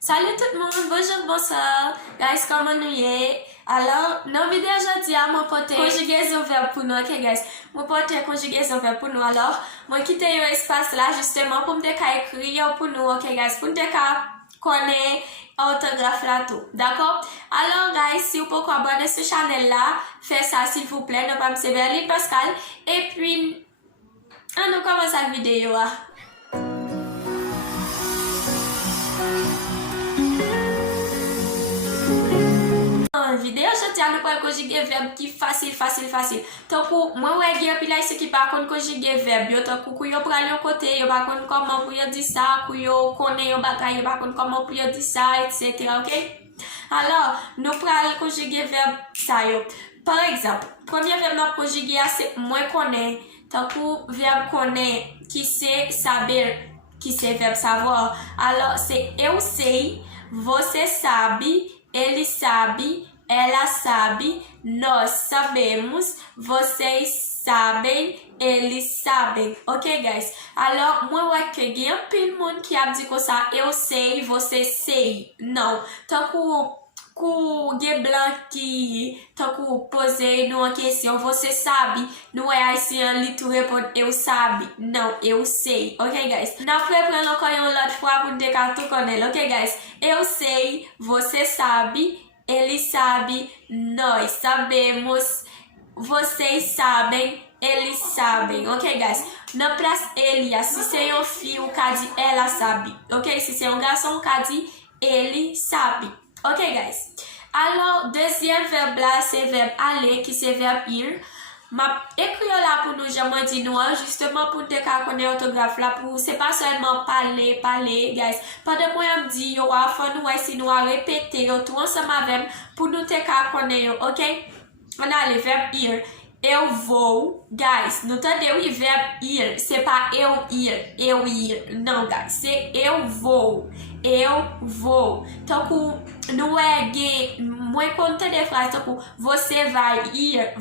Salut tout le monde, bonjour, bonsoir. Guys, comment nous y? Alors, dans la vidéo aujourd'hui, mon pote conjugaison verbe pour nous, ok guys? Mon pote conjugaison verbe pour nous. Alors, moi quitte un espace là justement pour me écrire pour nous, ok guys? Pour me connaître orthographe là tout. D'accord? Alors guys, si vous pouvez abonner ce channel là, faites ça s'il vous plaît. Ne pas me sévère Pascal. Et puis, on commence la vidéo. Vidéo aujourd'hui nous parlons conjuguer verbe qui facile. Tant pour moi ouais puis là ce qui pas qu'on conjuguer verbe yo tant pour yo prendre un côté yo pas qu'on comment pour yo dire ça pour yo connaître yo bagaille yo pas qu'on comment pour yo dire ça etc. OK? Alors nous prenons conjuguer verbe ça yo. Par exemple, premier verbe nous conjuguer c'est moi connaît tant pour verbe connaît qui c'est saber qui c'est verbe savoir. Alors c'est eu sei, você sabe, ele sabe, ela sabe, nós sabemos, vocês sabem, eles sabem. Ok, guys? Alors, moi, ouais, que il y a un peu de monde qui a dit comme ça, eu sei, você sei. Non. Tant que des blancs qui, tant que poser nous en question, você sabe, nous é haïtien, li tout répondre, eu sabe. Non, eu sei. Ok, guys? Nous prendre encore une autre fois pour nous tout connaître. Ok, guys? Eu sei, você sabe, ele sabe, nós sabemos, vocês sabem, eles sabem, ok guys? Na place ele, se c'est un fille, o cas dit ela sabe, ok? Si c'est un garçon, o cas dit ele sabe, ok guys? Alors, deuxième verbe là, c'est verbe aller, qui c'est verbe ir. Ma écrit là pour nous, j'aimerais dire nous, justement pour te connaître orthographe là, pour c'est pas seulement parler, guys. Pendant moi, je me dis, yo, faut nous si nous répéter, tout ensemble avec pour nous te connaître, ok? On a le verbe ir. Eu vou, guys, não entendeu o verbo ir, c'est pas eu ir, não, guys, c'est eu vou. Então, não é que, muito quando tem frase, então, você vai ir,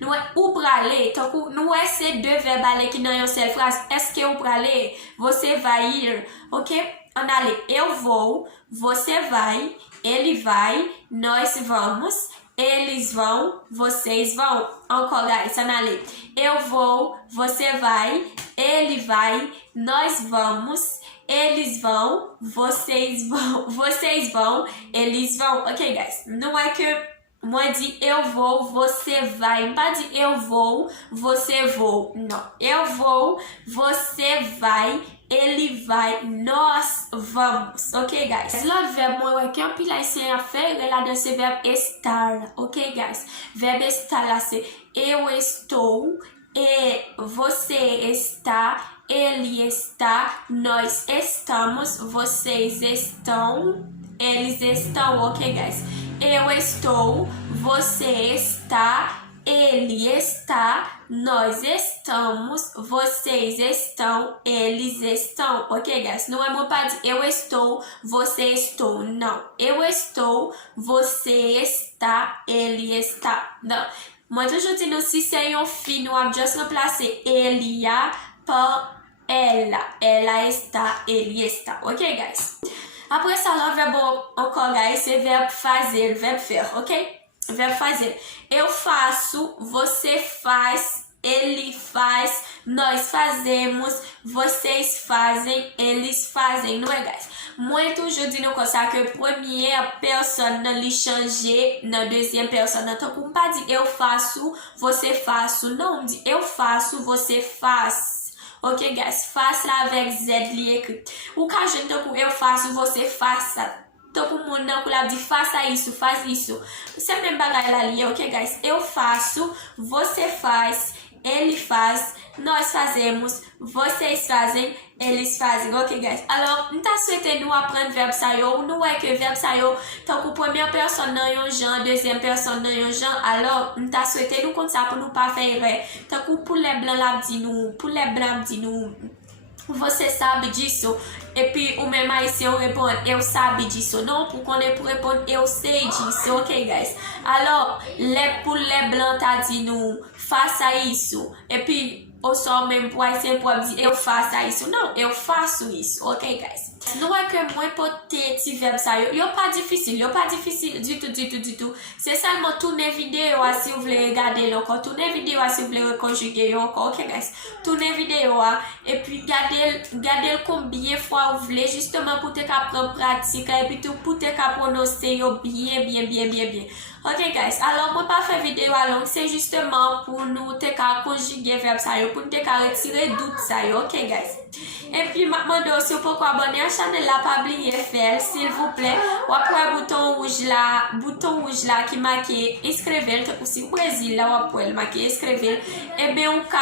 não é o pra aller, então, não é ces deux verbes aller que não é uma seule frase, est-ce que o pra aller, você vai ir, ok? On a le eu vou, você vai, ele vai, nós vamos, eles vão, vocês vão. Encore, guys, on a le eu vou, você vai, ele vai, nós vamos, eles vão, vocês vão, eles vão. Ok, guys? Não é que moi dit eu vou, você vai. Pas dit eu vou, você vou. Não. Eu vou, você vai, ele vai, nós vamos. Ok, guys? L'autre verbe, moi, que un pile haïtien a fait, là, dans ce verbe estar. Ok, guys? Verbe estar, là, c'est eu estou, e você está, ele está, nós estamos, vocês estão, eles estão, ok, guys? Eu estou, você está, ele está, nós estamos, vocês estão, eles estão, ok, guys? Não é muito para dizer eu estou, você estou, não. Eu estou, você está, ele está, não. Moi, toujours dis nous, si c'est un fille, nous avons juste remplacé Elia par ela. Ela está, ele está. Ok, guys? Après ça, le verbe encore, guys, c'est verbe fazer, verbe faire, ok? Verbe fazer. Eu faço, você faz, ele faz, nós fazemos, vocês fazem, eles fazem, não é, guys? Moi, toujours dis nous comme ça que première personne não lhe changer na deuxième personne. Então, como pas dire eu faço, você faço, não, dit eu faço, você faz. Ok, guys? Faz lá avec Z li écrit. O que a gente então eu faço, você faça. Então, como o não lá de faça isso, faz isso. Você mesmo bagulho lá ali, ok, guys? Eu faço, você faz, ele faz, nós fazemos, vocês fazem, eles fazem, ok, guys? Alors, nous souhaitons nous apprendre verbe ça yo, nous est que verbe ça yo, tant que première personne dans un genre, deuxième personne dans un genre, alors, nous souhaitons nous comme ça pour nous pas faire erreur. Tant que pour les blancs là, dit nous, pour les blancs dit nous, você sabe disso? E puis, o mesmo aí se eu répondre, eu sabe disso. Non, pour qu'on ait pour répondre, eu sei disso. Ok, guys? Alors, pour les blancs, t'as dit nous, faça isso. E puis, ou só mesmo pour haïtien, pour dire, eu faça isso. Non, eu faço isso. Ok, guys? Nou e ke mwen pote ti verb sa yo pa difficile du tout. C'est seulement tourner vidéo si vous voulez regarder encore, tourner vidéo si vous voulez reconjuguer encore, ok guys, tourner vidéo et puis garder combien fois vous voulez justement pour te prendre pratique et puis tout pour te prononcer bien. Ok guys, alors moi pas faire vidéo à long, c'est justement pour nous te conjuguer verbe ça yo, pour te retirer doute ça yo, ok guys. Et puis maintenant si vous pouvez abonner à la chaîne là, pas oublier faire s'il vous plaît. Ou après bouton rouge là qui marque inscrever, ou si Brésil là ou après le marqué inscrever, et bien on ka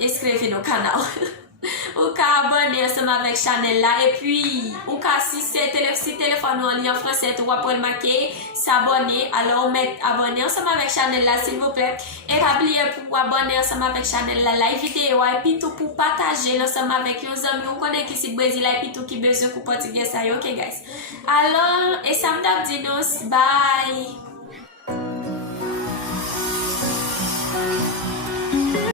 inscrever no canal. Ou ka abonner ensemble avec Chanel là et puis ou ka si téléphone en ligne en français ou après marquer s'abonner, alors mettre abonner ensemble avec Chanel là s'il vous plaît et pas oublier pour abonner ensemble avec Chanel là la vidéo et puis tout pour partager ensemble avec nos amis on connaît qui si Brésil et puis tout qui besoin pour portugais ça OK guys. Alors et ça me dit nous bye.